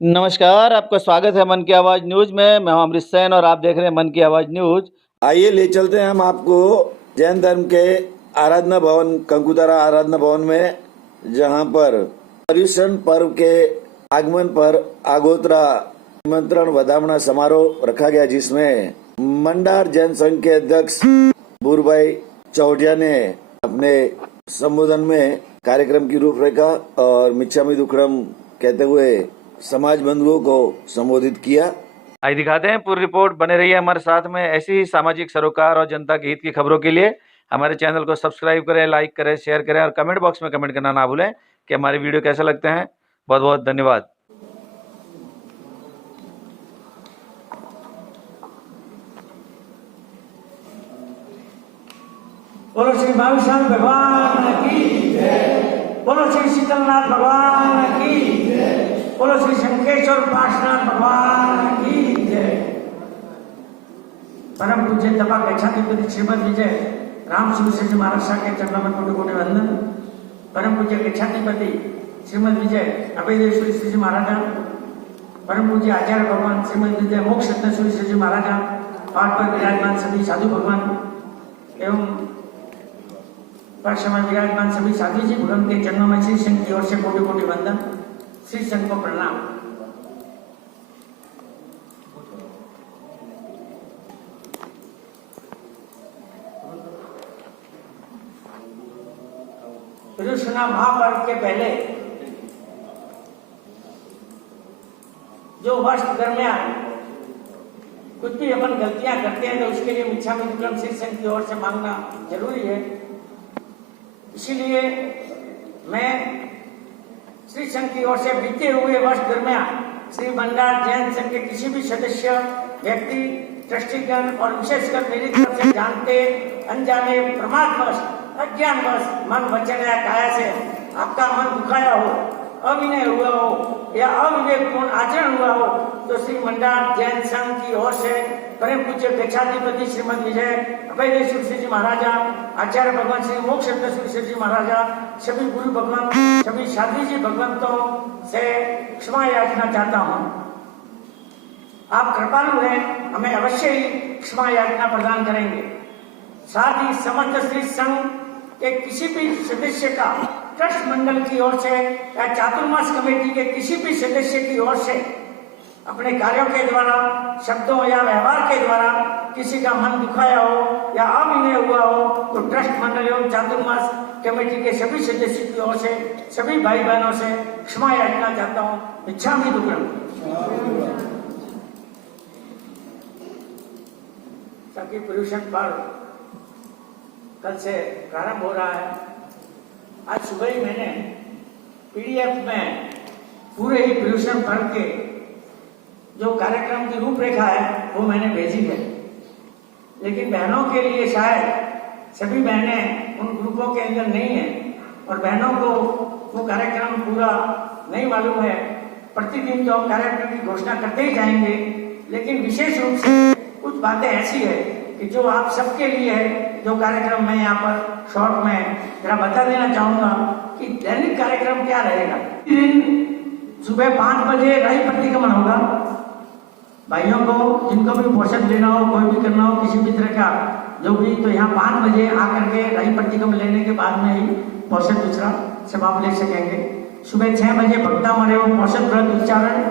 नमस्कार, आपका स्वागत है मन की आवाज़ न्यूज़ में। मैं हूं अमृत सैन और आप देख रहे हैं मन की आवाज़ न्यूज़। आइए ले चलते हैं हम आपको जैन धर्म के आराधना भवन कंकुतरा आराधना भवन में, जहां पर पर्युषण पर्व के आगमन पर आगोतरा निमंत्रण वधामणा समारोह रखा गया, जिसमें मंडार जैन संघ के अध्यक्ष बुरभाई चौटिया ने अपने संबोधन में कार्यक्रम की रूपरेखा और मिच्छामी दुक्कड़म कहते हुए समाज बंधुओं को संबोधित किया। आइए दिखाते हैं पूरी रिपोर्ट। बने रहिए हमारे साथ में। ऐसी ही सामाजिक सरोकार और जनता के हित की खबरों के लिए हमारे चैनल को सब्सक्राइब करें, लाइक करें, शेयर करें और कमेंट बॉक्स में कमेंट करना ना भूलें कि हमारे वीडियो कैसे लगते हैं। बहुत बहुत धन्यवाद। बोलो श्री भाविशाल भगवान की जय। बोलो श्री शीतलनाथ भगवान की जय। बोलो श्री शंकेश्वर पार्श्वनाथ भगवान की जय। परम पूज्य तपा गच्छाधिपति श्रीमद विजय राम शिवशेष महाराज शाह के चरणों में कोटि कोटि वंदन। परम पूज्य गच्छाधिपति श्रीमद विजय अभयदेव श्री जी महाराजा, परम पूज्य आचार्य भगवान श्रीमद विजय मोक्ष श्री जी महाराजा, पाठ पर विराजमान सभी साधु भगवान एवं पर समय विराजमान सभी साधु जी भगवान के चरणों में श्री संघ की ओर से कोटि कोटि वंदन। श्री संघ को प्रणाम। कृष्ण महापर्व के पहले जो वर्ष दरमियान कुछ भी अपन गलतियां करते हैं तो उसके लिए मिच्छामी दुक्कड़म श्री संघ की ओर से मांगना जरूरी है। इसीलिए मैं श्री संघ की ओर से बीते हुए वर्ष दरमियान श्री मंडार जैन संघ के किसी भी सदस्य, व्यक्ति, ट्रस्टीगण और विशेषकर मेरी तरफ से जानते अनजाने प्रमादवश अज्ञानवश मन वचन या काया से आपका मन दुखाया हो, अविनय हुआ हो या अविवेकपूर्ण आचरण हुआ हो तो श्री मंडार जैन संघ की ओर से परम पूज्य गच्छाधिपति श्रीमद विजय अभयदेव श्री जी महाराजा, आचार्य भगवान श्री मोक्ष श्री जी महाराजा, सभी गुरु भगवान, सभी साधु जी भगवंतों से क्षमा याचना चाहता हूँ। आप कृपालु हैं, हमें अवश्य ही क्षमा याचना प्रदान करेंगे। साथ ही समस्त श्री संघ के किसी भी सदस्य का ट्रस्ट मंडल की ओर से या चातुर्मास कमेटी के किसी भी सदस्य की ओर से अपने कार्यों के द्वारा, शब्दों या व्यवहार के द्वारा किसी का मन दुखाया हो या अविनय हुआ हो तो ट्रस्ट मंडल एवं चातुर्मास कमेटी के सभी सदस्यों की ओर से, सभी भाई बहनों से क्षमा याचना चाहता हूँ। मिच्छामी दुक्कड़म। सखी पर्युषण पर्व कल से प्रारंभ हो रहा है। आज सुबह ही मैंने पीडीएफ में पूरे ही पर्युषण पर्व के जो कार्यक्रम की रूपरेखा है वो मैंने भेजी है, लेकिन बहनों के लिए शायद सभी बहनें उन ग्रुपों के अंदर नहीं है और बहनों को वो कार्यक्रम पूरा नहीं मालूम है। प्रतिदिन तो हम कार्यक्रम की घोषणा करते ही जाएंगे, लेकिन विशेष रूप से कुछ बातें ऐसी है कि जो आप सबके लिए है, जो कार्यक्रम मैं यहाँ पर शॉर्ट में जरा बता देना चाहूंगा कि दैनिक कार्यक्रम क्या रहेगा। दिन सुबह 5 बजे राही प्रतिगमन होगा। भाइयों को जिनको भी पोषण लेना हो, कोई भी करना हो, किसी भी तरह का जो भी, तो यहाँ 5 बजे आकर के राही प्रतिगमन लेने के बाद में ही पोषण दूसरा सब आप ले सकेंगे। सुबह 6 बजे भक्तामर एवं पोषण व्रत उच्चारण,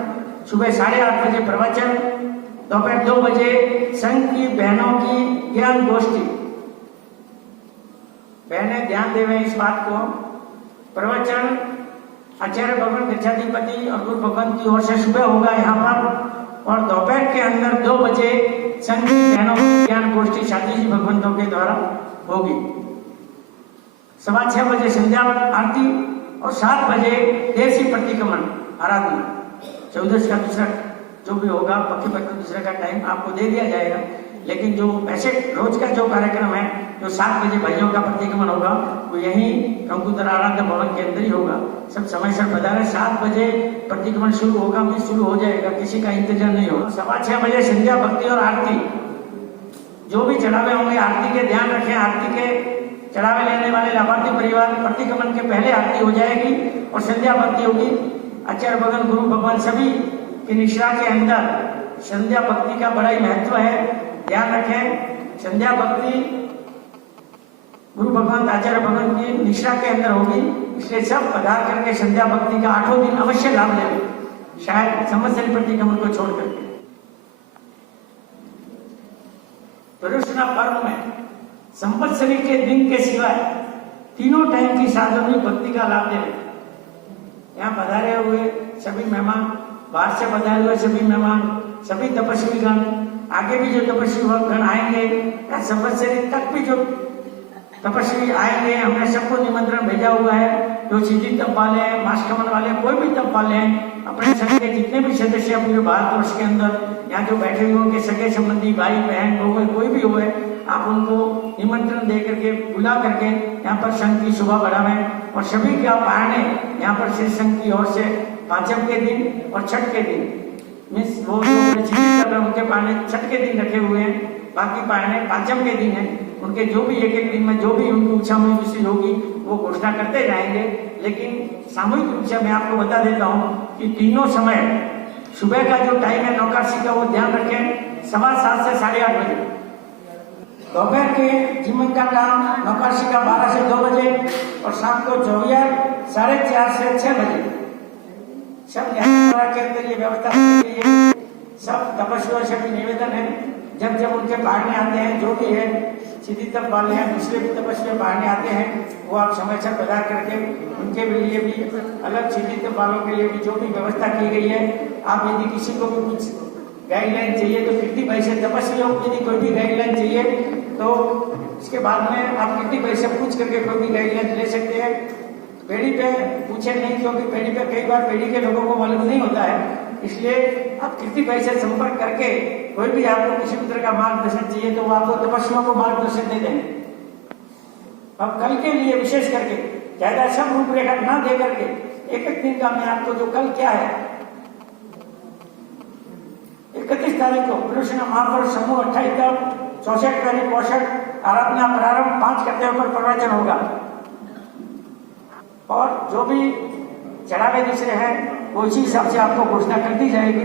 सुबह 8:30 बजे प्रवचन, दोपहर 2 बजे संघ की बहनों की ज्ञान गोष्ठी। बहनें ध्यान देवें इस बात को। प्रवचन आचार्य भगवान गच्छाधिपति और गुरु भगवान की ओर से सुबह होगा यहाँ पर, और दोपहर के अंदर 2 बजे संघ की बहनों की ज्ञान गोष्ठी साधु जी भगवंतों के द्वारा होगी। 6:15 बजे संध्या आरती और 7 बजे देसी प्रतिगमन आराधना। 14 का दूसरा जो भी होगा पक्की पक्की दूसरे का टाइम आपको दे दिया जाएगा, लेकिन जो ऐसे रोज का जो कार्यक्रम है जो 7 बजे भाइयों का प्रतिगमन होगा वो यही कंकुतरा आराध्य भवन के अंदर ही होगा। सब समय से पधारे। 7 बजे प्रतिगमन शुरू होगा, भी शुरू हो जाएगा, किसी का इंतजार नहीं होगा। 6:15 बजे संध्या भक्ति और आरती, जो भी चढ़ावे होंगे आरती के ध्यान रखें। आरती के चढ़ावे लेने वाले लाभार्थी परिवार प्रतिगमन के पहले आरती हो जाएगी और संध्या भक्ति होगी। आचार्य भगवान गुरु भगवान सभी कि निष्ठा के अंदर संध्या भक्ति का बड़ा ही महत्व है। ध्यान रखें, संध्या भक्ति गुरु भगवंत आचार्य भगवंत की निष्ठा के अंदर होगी, इसलिए सब पधार करके संध्या भक्ति का 8 दिन अवश्य लाभ लेंगे, शायद संवत्सरी प्रतिक्रमण को छोड़ करके। प्रदूषण पर्व में संवत्सरी के दिन के सिवाय तीनों टाइम की साधुनी भक्ति का लाभ ले। यहाँ पधारे हुए सभी मेहमान, बाहर से पधारे हुए सभी मेहमान, सभी तपस्वी गण, आगे भी जो तपस्वी गण आएंगे या संवत्सरी तक भी जो तपस्वी आएंगे, हमने सबको निमंत्रण भेजा हुआ है। जो सिद्धि तप वाले हैं, मास्कमन वाले, कोई भी तप वाले हैं, अपने संघ के जितने भी सदस्य पूरे भारतवर्ष के अंदर यहाँ जो बैठे हुए के सगे संबंधी, भाई बहन, बहू, कोई भी हो, आप उनको निमंत्रण दे करके बुला करके यहाँ पर संघ की शोभा बढ़ावें। और सभी के पारने यहाँ पर श्री संघ की ओर से पांचम के दिन और छठ के दिन, मीन्स वो जो उनके पारने छठ के दिन रखे हुए हैं, बाकी पारने पांचम के दिन है। उनके जो भी एक दिन में जो भी उनकी इच्छा में होगी वो घोषणा करते जाएंगे। लेकिन सामूहिक रूप से मैं आपको बता देता हूँ कि तीनों समय सुबह का जो टाइम है नौकाशी का, वो ध्यान रखें, 7:15 से 8:30 बजे। दोपहर के जीवन का काम नौकाशी का 12 से 2 बजे और शाम को 4:30 से 6 बजे। सब के अंदर ये व्यवस्था है। सब तपस्वियों से भी निवेदन है, जब जब उनके पढ़ने आते हैं, जो भी है सिद्धि तप वाले हैं, दूसरे भी तपस्वी पढ़ने आते हैं, वो आप समय से पधार करके उनके लिए भी अलग सिद्धि तप वालों के लिए भी जो भी व्यवस्था की गई है। आप यदि किसी को भी कुछ गाइडलाइन चाहिए तो कीर्ति भाई से, तपस्वियों को यदि कोई भी गाइडलाइन चाहिए तो इसके बाद में आप कीर्ति भाई से पूछ करके कोई भी गाइडलाइन ले सकते हैं। पेड़ी पे पूछे नहीं, क्योंकि पेड़ी पे कई बार पेड़ी के लोगों को मालूम नहीं होता है, इसलिए आप कीर्ति भाई से संपर्क करके कोई भी आपको किसी भी तरह का मार्गदर्शन चाहिए तो वो आपको तपस्वियों को मार्गदर्शन दे देंगे। अब कल के लिए विशेष करके ज्यादा सब रूपरेखा ना दे करके एक दिन का मैं आपको जो कल क्या है, 31 तारीख को प्रदूषण महापर्व समूह 28 तक 64 तारीख 64 आराधना प्रारंभ 5 कर्तव्यों पर प्रवचन होगा। और जो भी चढ़ावे दूसरे हैं वो इसी हिसाब से आपको घोषणा कर दी जाएगी।